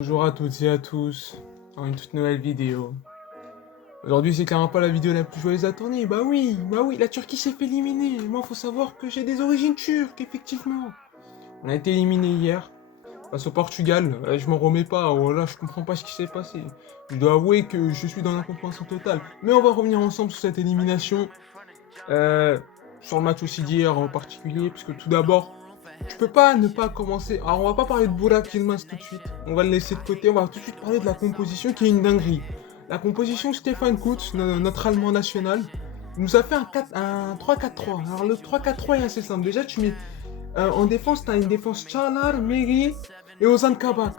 Bonjour à toutes et à tous, dans une toute nouvelle vidéo. Aujourd'hui c'est clairement pas la vidéo la plus joyeuse à tourner, bah oui, la Turquie s'est fait éliminer. Moi faut savoir que j'ai des origines turques, effectivement. On a été éliminé hier, face au Portugal, je m'en remets pas, oh là je comprends pas ce qui s'est passé. Je dois avouer que je suis dans l'incompréhension totale. Mais on va revenir ensemble sur cette élimination, sur le match aussi d'hier en particulier, puisque tout d'abord, tu peux pas ne pas commencer. Alors, on va pas parler de Burak Yilmaz tout de suite. On va le laisser de côté. On va tout de suite parler de la composition qui est une dinguerie. La composition, Stéphane Kutz, notre Allemand national, nous a fait un 3-4-3. Alors, le 3-4-3 est assez simple. Déjà, tu mets en défense, tu as une défense Çağlar, Meri et Ozan Kabak.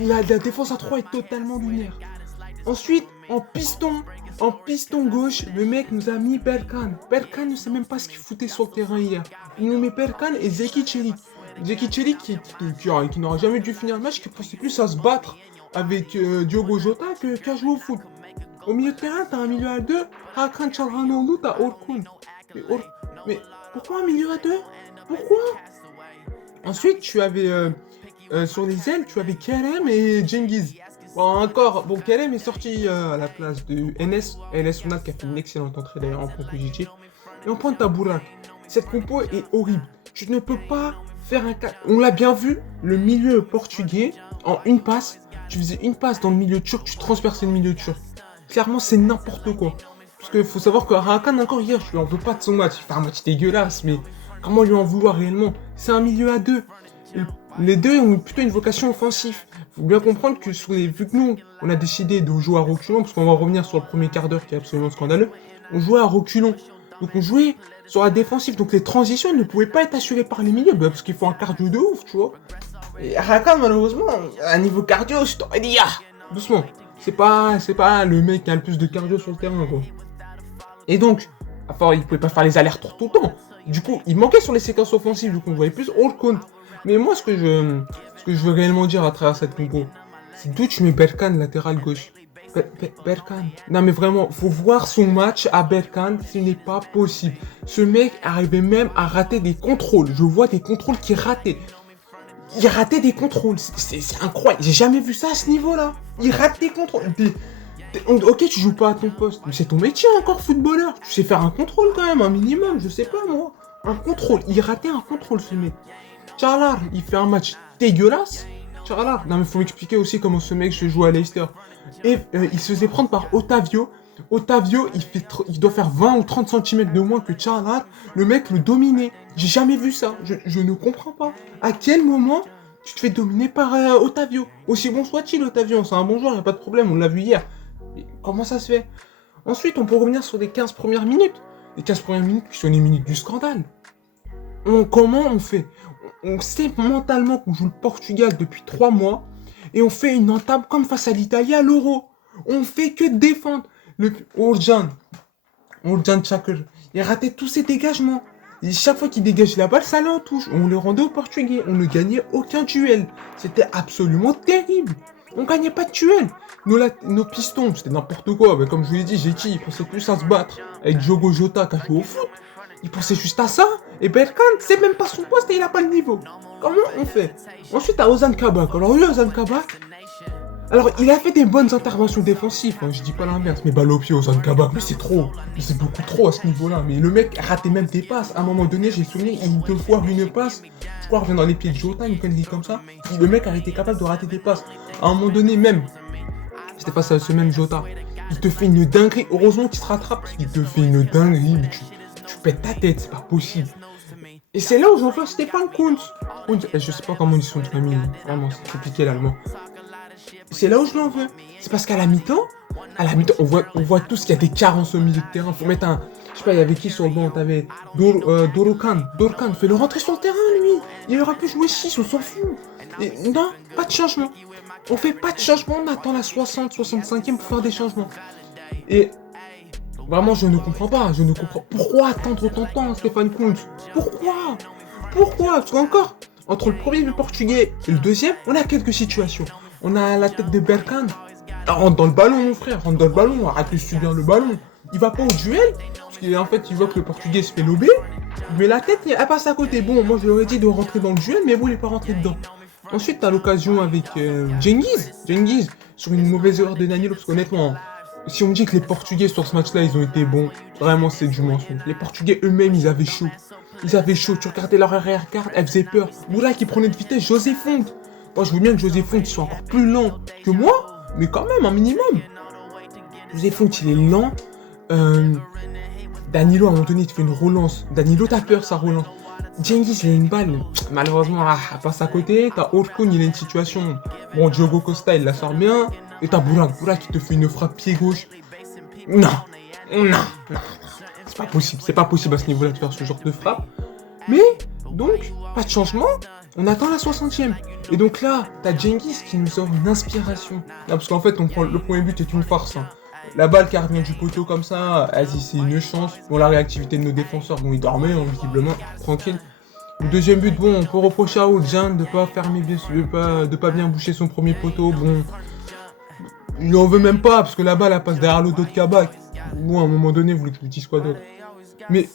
La défense à 3 est totalement lunaire. Ensuite, en piston gauche, le mec nous a mis Berkan. Berkan ne sait même pas ce qu'il foutait sur le terrain hier. Il nous met Berkan et Zeki Çelik. Zeki Çelik qui n'aura jamais dû finir le match, qui pensait plus à se battre avec Diogo Jota qu'à jouer au foot. Au milieu de terrain, t'as un milieu à deux, Hakan Çalhanoğlu, t'as Orkun. Mais pourquoi un milieu à deux? Pourquoi? Ensuite, tu avais sur les ailes, tu avais Kerem et Cengiz. Bon, Kerem est sorti à la place de NS Sonat qui a fait une excellente entrée d'ailleurs en compo JT. Et on pointe à Burak. Cette compo est horrible. Tu ne peux pas faire un 4. On l'a bien vu, le milieu portugais, en une passe, tu faisais une passe dans le milieu turc, tu transperçais le milieu turc. Clairement, c'est n'importe quoi. Parce qu'il faut savoir que Hakan, encore hier, je lui en veux pas de son match. Il fait un match dégueulasse, mais comment lui en vouloir réellement? C'est un milieu à deux. Les deux ont plutôt une vocation offensive. Faut bien comprendre que vu que nous, on a décidé de jouer à reculons, parce qu'on va revenir sur le premier quart d'heure qui est absolument scandaleux, on jouait à reculons. Donc on jouait sur la défensive, donc les transitions ne pouvaient pas être assurées par les milieux, parce qu'il faut un cardio de ouf, tu vois. Et Hakan, malheureusement, à niveau cardio, je t'aurais dit, doucement. C'est pas le mec qui a le plus de cardio sur le terrain, quoi. Et donc, il pouvait pas faire les allers-retours tout le temps. Du coup, il manquait sur les séquences offensives, du coup on voyait plus Orkun. Mais moi, ce que je veux réellement dire à travers cette compo, c'est d'où tu mets Berkan latéral gauche. Berkan. Non mais vraiment, faut voir son match à Berkan, ce n'est pas possible. Ce mec arrivait même à rater des contrôles. Je vois des contrôles qu'il ratait. Il ratait des contrôles. C'est incroyable. J'ai jamais vu ça à ce niveau-là. Il rate des contrôles. Ok, tu joues pas à ton poste, mais c'est ton métier encore, footballeur. Tu sais faire un contrôle quand même, un minimum, je sais pas moi. Un contrôle. Il ratait un contrôle, ce mec. Çağlar, il fait un match dégueulasse. Çağlar, non mais faut m'expliquer aussi comment ce mec se joue à Leicester. Et il se faisait prendre par Otavio. Otavio, il doit faire 20 ou 30 cm de moins que Çağlar. Le mec le dominait. J'ai jamais vu ça. Je ne comprends pas. À quel moment tu te fais dominer par Otavio? Aussi bon soit-il, Otavio, c'est un bon joueur, il n'y a pas de problème, on l'a vu hier. Mais comment ça se fait? Ensuite, on peut revenir sur les 15 premières minutes. Les 15 premières minutes qui sont les minutes du scandale. Comment on fait? On sait mentalement qu'on joue le Portugal depuis 3 mois et on fait une entame comme face à l'Italie à l'Euro. On fait que défendre. Orjan Çakır, il ratait tous ses dégagements. Et chaque fois qu'il dégageait la balle, ça allait en touche. On le rendait au Portugais. On ne gagnait aucun duel. C'était absolument terrible. On gagnait pas de duel. Nos pistons, c'était n'importe quoi. Mais comme je vous l'ai dit, Zeki, il pensait plus à se battre avec Diogo Jota qu'à jouer au foot. Il pensait juste à ça. Et Berkan, c'est même pas son poste et il a pas le niveau. Comment on fait? Ensuite, à Ozan Kabak. Alors lui, Ozan Kabak, alors il a fait des bonnes interventions défensives. Hein, je dis pas l'inverse. Mais balle au pied, Ozan Kabak, mais c'est trop. Mais c'est beaucoup trop à ce niveau-là. Mais le mec ratait même des passes. À un moment donné, j'ai souvenir, il peut foire une passe. Je crois revient dans les pieds de Jota, une connerie comme ça. Et le mec a été capable de rater des passes. À un moment donné, même, c'était face à ce même Jota. Il te fait une dinguerie. Heureusement qu'il se rattrape parce qu'il te fait une dinguerie. Mais tu pètes ta tête, c'est pas possible. Et c'est là où j'en vois Stéphane Kutz. Je sais pas comment on dit son famille. Vraiment, c'est compliqué l'allemand. C'est là où je l'en veux. C'est parce qu'à la mi-temps, on voit tous qu'il y a des carences au milieu de terrain. Faut mettre un. Je sais pas, il y avait qui sur le banc? T'avais Dorukhan. Dorukhan, fais-le rentrer sur le terrain, lui. Il aurait pu jouer 6, on s'en fout. Et non, pas de changement. On fait pas de changement, on attend la 60, 65e pour faire des changements. Et vraiment, je ne comprends pas. Pourquoi attendre autant de temps, Stéphane Kutz? Pourquoi? Parce qu'encore, entre le premier Portugais et le deuxième, on a quelques situations. On a la tête de Berkan. Rentre dans le ballon, mon frère. Rentre dans le ballon. Arrête de subir le ballon. Il va pas au duel. Parce qu'en fait, il voit que le Portugais se fait lober. Mais la tête, elle passe à côté. Bon, moi, je lui aurais dit de rentrer dans le duel, mais bon, il est pas rentré dedans. Ensuite, t'as l'occasion avec Cengiz, sur une mauvaise erreur de Danilo, parce qu'honnêtement, si on me dit que les Portugais sur ce match-là, ils ont été bons, vraiment c'est du mensonge. Les Portugais eux-mêmes, ils avaient chaud. Ils avaient chaud, tu regardais leur arrière-garde, elle faisait peur. Boula qui prenait de vitesse, José Fonte. Moi, je veux bien que José Fonte soit encore plus lent que moi, mais quand même, un minimum. José Fonte, il est lent. Danilo, à un moment donné, il te fait une relance. Danilo, t'as peur, sa relance. Cengiz, il a une balle. Malheureusement, elle passe à côté. T'as Orkun, il a une situation. Bon, Diogo Costa, il la sort bien. Et t'as Bourak qui te fait une frappe pied gauche. Non, non, non. C'est pas possible à ce niveau-là de faire ce genre de frappe. Mais, donc, pas de changement. On attend la 60e. Et donc là, t'as Cengiz qui nous sort une inspiration. Non, parce qu'en fait, le premier but est une farce. Hein. La balle qui revient du poteau comme ça, vas-y, c'est une chance. Bon, la réactivité de nos défenseurs, bon, ils dormaient, hein, visiblement, tranquille. Le deuxième but, bon, on peut reprocher à Oudjan de pas fermer bien, de pas bien boucher son premier poteau. Bon, il en veut même pas, parce que la balle, elle passe derrière le dos de Kabak. Bon, à un moment donné, vous voulez que je vous dise quoi d'autre. Mais,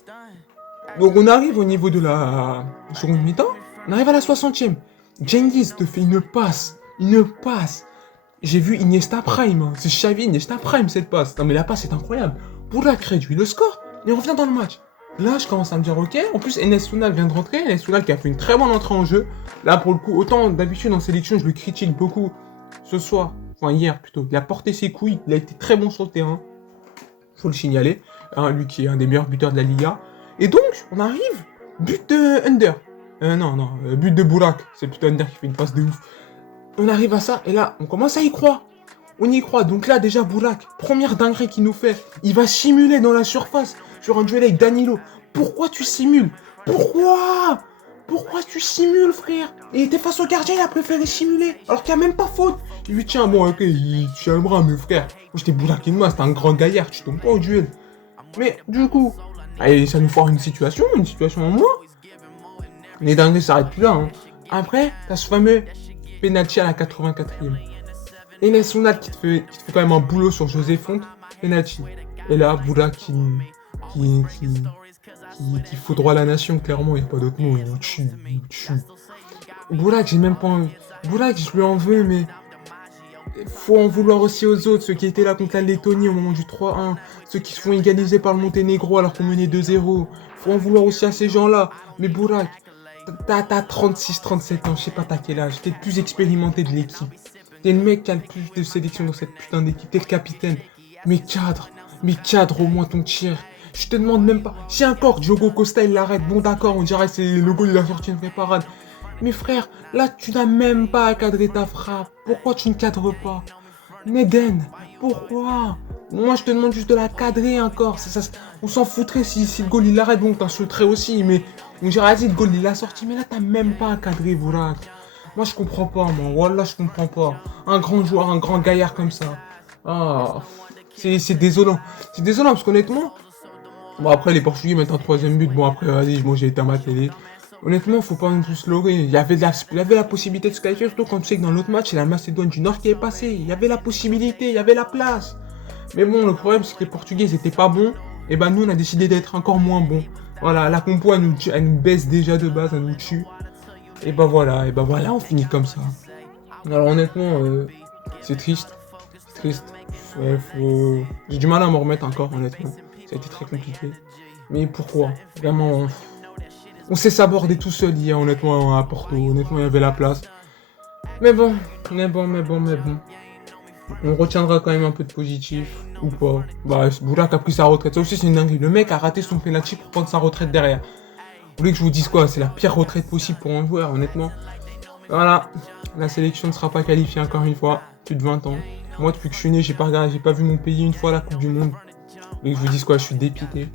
donc on arrive au niveau de la seconde mi-temps, on arrive à la 60e. Cengiz te fait une passe. J'ai vu Iniesta Prime, hein. C'est Xavi Iniesta Prime cette passe. Non mais la passe est incroyable. Bourak réduit le score et on revient dans le match. Là je commence à me dire ok, en plus Enes Sounal vient de rentrer, Enes Sounal qui a fait une très bonne entrée en jeu. Là pour le coup, autant d'habitude en sélection je le critique beaucoup ce soir, enfin hier plutôt, il a porté ses couilles, il a été très bon sur le terrain. Faut le signaler, hein, lui qui est un des meilleurs buteurs de la Liga. Et donc on arrive, but de Under. But de Bourak, c'est plutôt Under qui fait une passe de ouf. On arrive à ça, et là, on commence à y croire. On y croit. Donc là, déjà, Bourak, première dinguerie qu'il nous fait, il va simuler dans la surface sur un duel avec Danilo. Pourquoi tu simules? Pourquoi tu simules, frère? Il était face au gardien, il a préféré simuler, alors qu'il n'y a même pas faute. Il lui tient, bon, ok, il tient un bras, mais frère, moi j'étais Bourak et moi, c'était un grand gaillard, tu tombes pas au duel. Mais du coup, allez, ça nous foire une situation en moins. Les dingueries s'arrêtent plus là. Hein. Après, t'as ce fameux penalty à la 84e. Enes Sounal qui te fait quand même un boulot sur José Fonte. Penalty. Et là, Bourak qui foudroie la nation, clairement, il n'y a pas d'autre mot. Il nous tue. Bourak, j'ai même pas envie. Bourak, je lui en veux, mais faut en vouloir aussi aux autres, ceux qui étaient là contre la Lettonie au moment du 3-1, ceux qui se font égaliser par le Monténégro alors qu'on menait 2-0. Faut en vouloir aussi à ces gens-là. Mais Bourak, t'as 36-37 ans, je sais pas t'as quel âge, t'es le plus expérimenté de l'équipe. T'es le mec qui a le plus de sélection dans cette putain d'équipe, t'es le capitaine. Mais cadre au moins ton tir. Je te demande même pas. Si encore Diogo Costa il l'arrête, bon d'accord, on dirait que c'est le goal, il a sorti une vraie parade. Mais frère, là tu n'as même pas à cadrer ta frappe. Pourquoi tu ne cadres pas? Neden, pourquoi? Moi je te demande juste de la cadrer encore. On s'en foutrait si le goal il l'arrête, bon t'insulterais aussi, mais on dirait vas-y le goal il l'a sorti, mais là t'as même pas à cadrer Bourak. Moi je comprends pas, moi, wallah je comprends pas. Un grand joueur, un grand gaillard comme ça. Ah, c'est désolant. C'est désolant parce qu'honnêtement, bon après les Portugais mettent un troisième but, bon après vas-y, moi j'ai éteint ma télé. Honnêtement, faut pas non plus se leurrer. Il y avait la possibilité de se qualifier, surtout quand tu sais que dans l'autre match, c'est la Macédoine du Nord qui est passée. Il y avait la possibilité, il y avait la place. Mais bon, le problème, c'est que les Portugais, ils étaient pas bons. Et ben nous, on a décidé d'être encore moins bons. Voilà, la compo, elle nous baisse déjà de base, elle nous tue. Et ben voilà, on finit comme ça. Alors honnêtement, c'est triste. C'est triste. J'ai du mal à m'en remettre encore, honnêtement. Ça a été très compliqué. Mais pourquoi? Vraiment... On s'est sabordé tout seul hier, honnêtement, à Porto. Honnêtement, il y avait la place. Mais bon. On retiendra quand même un peu de positif, ou pas. Bah, Bourak a pris sa retraite. Ça aussi, c'est une dinguerie. Le mec a raté son penalty pour prendre sa retraite derrière. Vous voulez que je vous dise quoi? C'est la pire retraite possible pour un joueur, honnêtement. Voilà. La sélection ne sera pas qualifiée encore une fois. Plus de 20 ans. Moi, depuis que je suis né, j'ai pas vu mon pays une fois à la Coupe du Monde. Vous voulez que je vous dise quoi? Je suis dépité.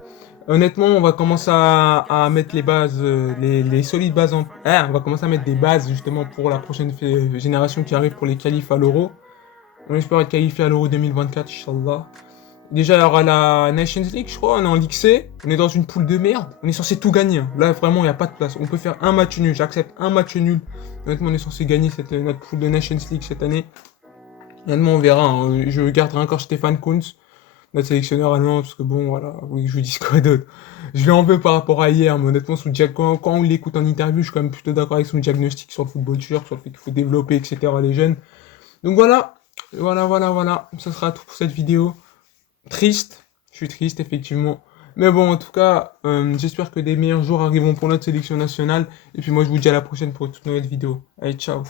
Honnêtement, on va commencer à mettre les bases, les solides bases on va commencer à mettre des bases justement pour la prochaine génération qui arrive pour les qualifs à l'Euro. On espère être qualifié à l'Euro 2024, Inch'Allah. Déjà, il y aura la Nations League, je crois. On est en Ligue C. On est dans une poule de merde. On est censé tout gagner. Là, vraiment, il n'y a pas de place. On peut faire un match nul. J'accepte un match nul. Honnêtement, on est censé gagner notre poule de Nations League cette année. Honnêtement, on verra. Hein. Je garderai encore Stéphane Kuntz, notre sélectionneur allemand, parce que bon, voilà, oui, je vous dis quoi d'autre. Je lui en veux par rapport à hier, mais honnêtement, quand on l'écoute en interview, je suis quand même plutôt d'accord avec son diagnostic sur le football turc, sur le fait qu'il faut développer, etc. les jeunes. Donc voilà. Ce sera tout pour cette vidéo. Triste, je suis triste, effectivement. Mais bon, en tout cas, j'espère que des meilleurs jours arriveront pour notre sélection nationale. Et puis moi, je vous dis à la prochaine pour une toute nouvelle vidéo. Allez, ciao.